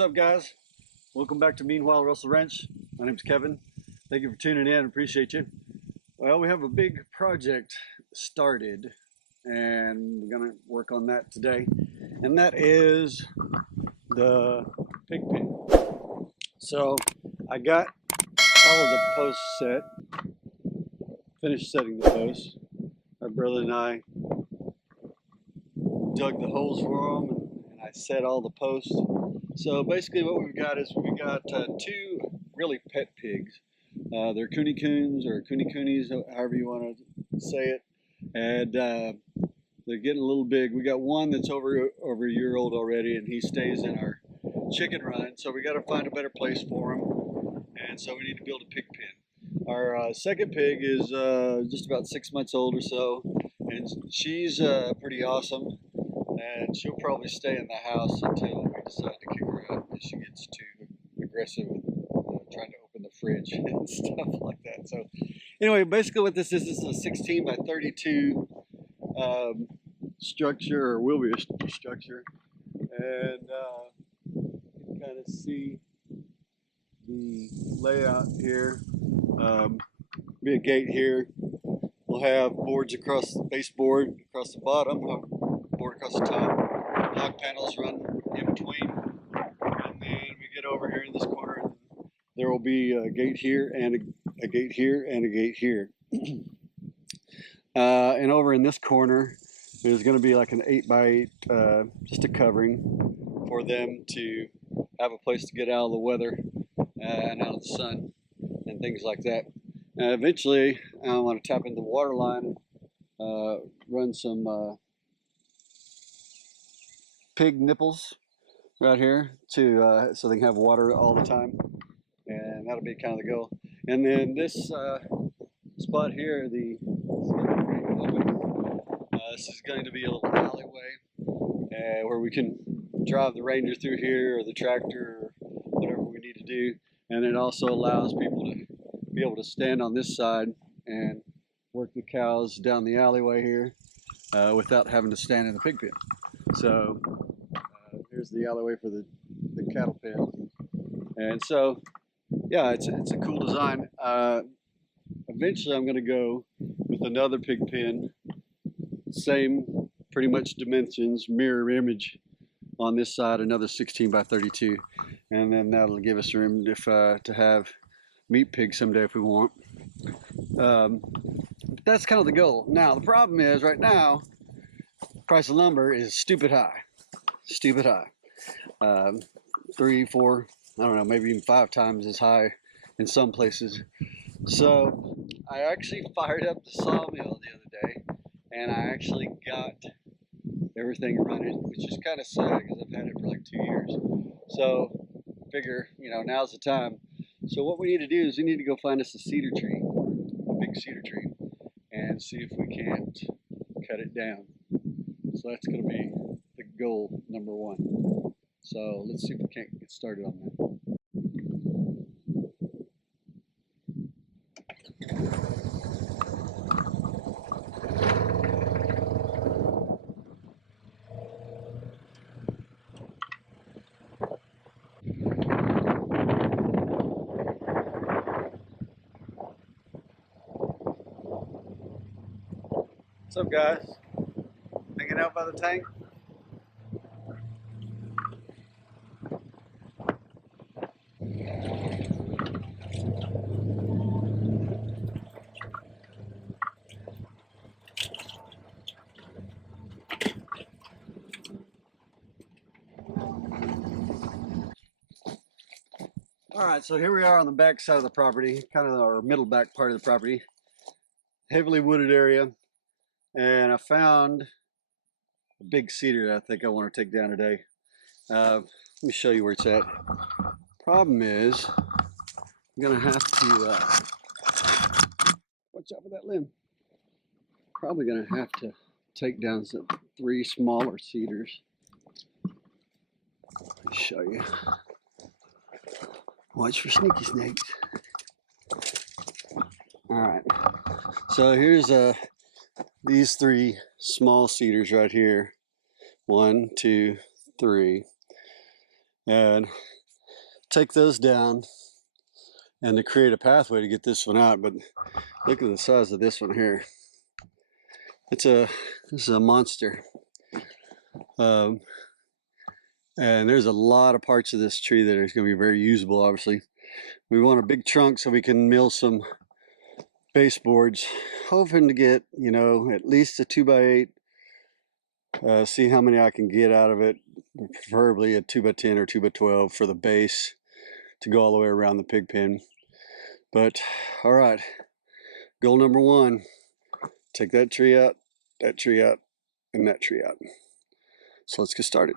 What's up, guys? Welcome back to Meanwhile Russell Ranch. My name's Kevin. Thank you for tuning in. Appreciate you. Well, we have a big project started and we're going to work on that today, and that is the pig pen. So I got all of the posts set, finished setting the posts. My brother and I dug the holes for them and I set all the posts. So basically what we've got is we've got two really pet pigs. They're Cooney Coons or Cooney Coonies, however you want to say it. And they're getting a little big. We got one that's over a year old already, and he stays in our chicken run. So we got to find a better place for him. And so we need to build a pig pen. Our second pig is just about 6 months old or so. And she's pretty awesome. And she'll probably stay in the house until we decide to kick her out because she gets too aggressive with trying to open the fridge and stuff like that. So anyway, basically what this is a 16 by 32 structure, or will be a structure. And you can kind of see the layout here. Be a gate here. We'll have boards across the baseboard, across the bottom, board across the top, log panels run in between, and then we get over here in this corner. There will be a gate here and a gate here and a gate here. And over in this corner, there's going to be like an 8 by 8, just a covering for them to have a place to get out of the weather and out of the sun and things like that. Eventually, I want to tap into the water line, run some pig nipples right here to so they can have water all the time, and that'll be kind of the goal. And then this spot here, this is going to be a little alleyway where we can drive the Ranger through here, or the tractor, or whatever we need to do. And it also allows people to be able to stand on this side and work the cows down the alleyway here without having to stand in the pig pen. So here's the alleyway for the cattle pen. And so, yeah, it's a cool design. Eventually I'm going to go with another pig pen, same pretty much dimensions, mirror image on this side, another 16 by 32. And then that'll give us room to have meat pigs someday if we want. That's kind of the goal. Now the problem is right now, price of lumber is stupid high. 3, 4, I don't know, maybe even 5 times as high in some places. So I actually fired up the sawmill the other day, and I actually got everything running, which is kind of sad because I've had it for like 2 years. So figure, now's the time. So what we need to do is we need to go find us a cedar tree, a big cedar tree, and see if we can't cut it down. So that's going to be the goal number 1. So let's see if we can't get started on that. What's up, guys? Hanging out by the tank? All right, so here we are on the back side of the property, kind of our middle back part of the property, heavily wooded area, and I found a big cedar that I think I want to take down today. Let me show you where it's at. Problem is, I'm gonna have to watch out for that limb. Probably gonna have to take down 3 smaller cedars. Let me show you. Watch for sneaky snakes. All right, so here's these 3 small cedars right here. 1, 2, 3. and take those down and to create a pathway to get this one out. But look at the size of this one here. This is a monster. And there's a lot of parts of this tree that are going to be very usable. Obviously, we want a big trunk so we can mill some baseboards, hoping to get, you know, at least a 2x8. See how many I can get out of it, preferably a 2x10 or 2x12 for the base to go all the way around the pig pen. But all right, goal number one, take that tree out, and that tree out. So let's get started.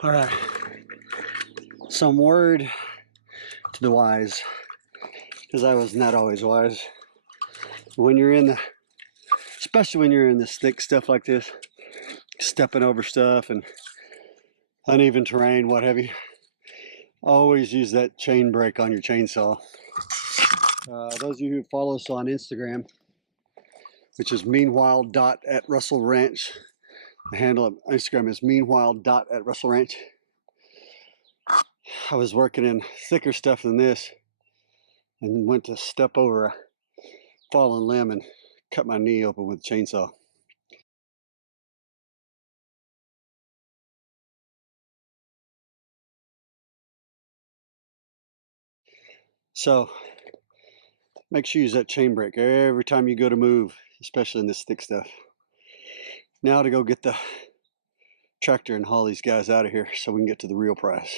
All right, some word to the wise, because I was not always wise. When you're in the, especially when you're in this thick stuff like this, stepping over stuff and uneven terrain, what have you, always use that chain brake on your chainsaw. Those of you who follow us on Instagram, which is meanwhile.@Russell the handle of Instagram is meanwhile.@Russell I was working in thicker stuff than this and went to step over a fallen limb and cut my knee open with a chainsaw. So make sure you use that chain brake every time you go to move, especially in this thick stuff. Now to go get the tractor and haul these guys out of here so we can get to the real prize.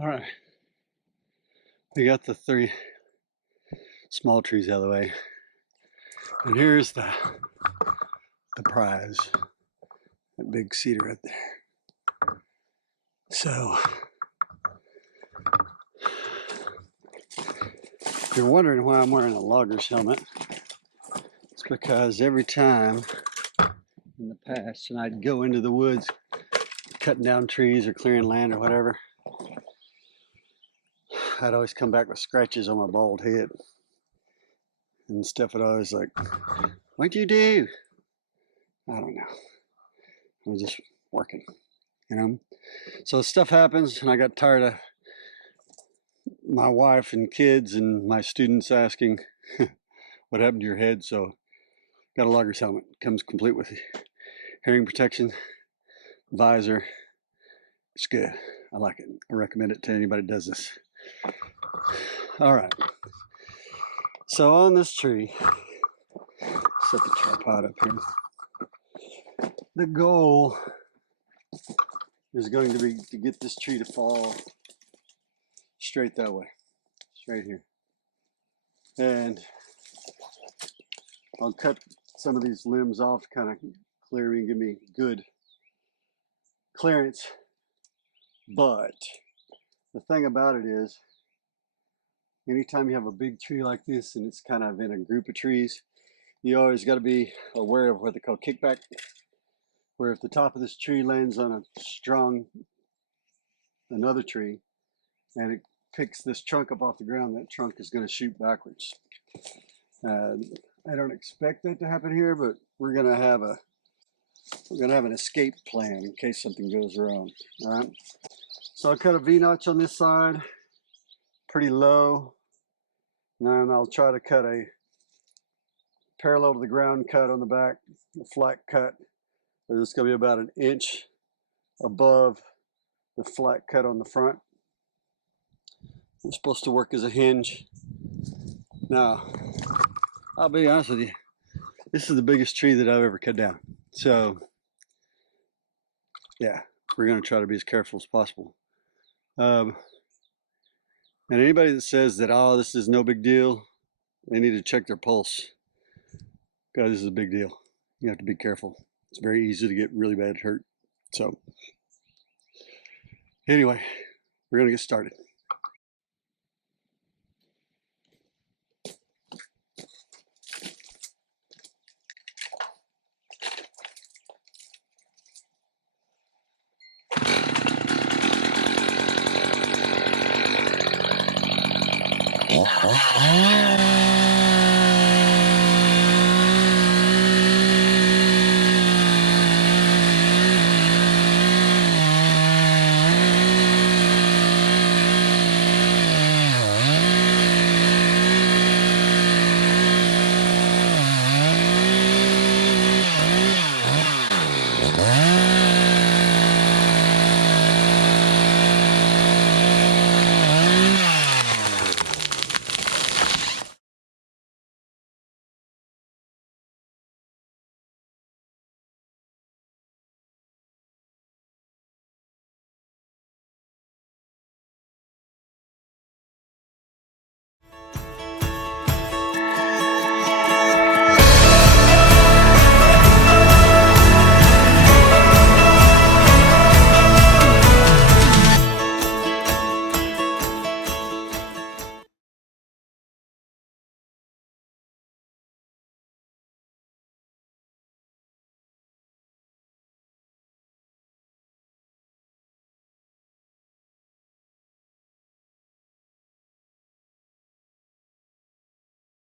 All right, we got the 3 small trees out of the way, and here's the prize, that big cedar right there. So if you're wondering why I'm wearing a logger's helmet, it's because every time in the past, and I'd go into the woods cutting down trees or clearing land or whatever, I'd always come back with scratches on my bald head. And Steph would always like, what'd you do? I don't know. I was just working, you know? So stuff happens, and I got tired of my wife and kids and my students asking, what happened to your head? So got a logger's helmet. Comes complete with hearing protection, visor. It's good. I like it. I recommend it to anybody that does this. All right. So on this tree, set the tripod up here. The goal is going to be to get this tree to fall straight that way, straight here. And I'll cut some of these limbs off to kind of clear me and give me good clearance. But the thing about it is, anytime you have a big tree like this and it's kind of in a group of trees, you always got to be aware of what they call kickback, where if the top of this tree lands on a strong another tree and it picks this trunk up off the ground, that trunk is going to shoot backwards. I don't expect that to happen here, but we're going to have an escape plan in case something goes wrong. All right. So I'll cut a V-notch on this side, pretty low. And then I'll try to cut a parallel to the ground cut on the back, a flat cut. So this is going to be about 1 inch above the flat cut on the front. It's supposed to work as a hinge. Now, I'll be honest with you, this is the biggest tree that I've ever cut down. So, yeah, we're going to try to be as careful as possible. And anybody that says that, oh, this is no big deal, they need to check their pulse. Because this is a big deal. You have to be careful. It's very easy to get really bad hurt. So, anyway, we're going to get started.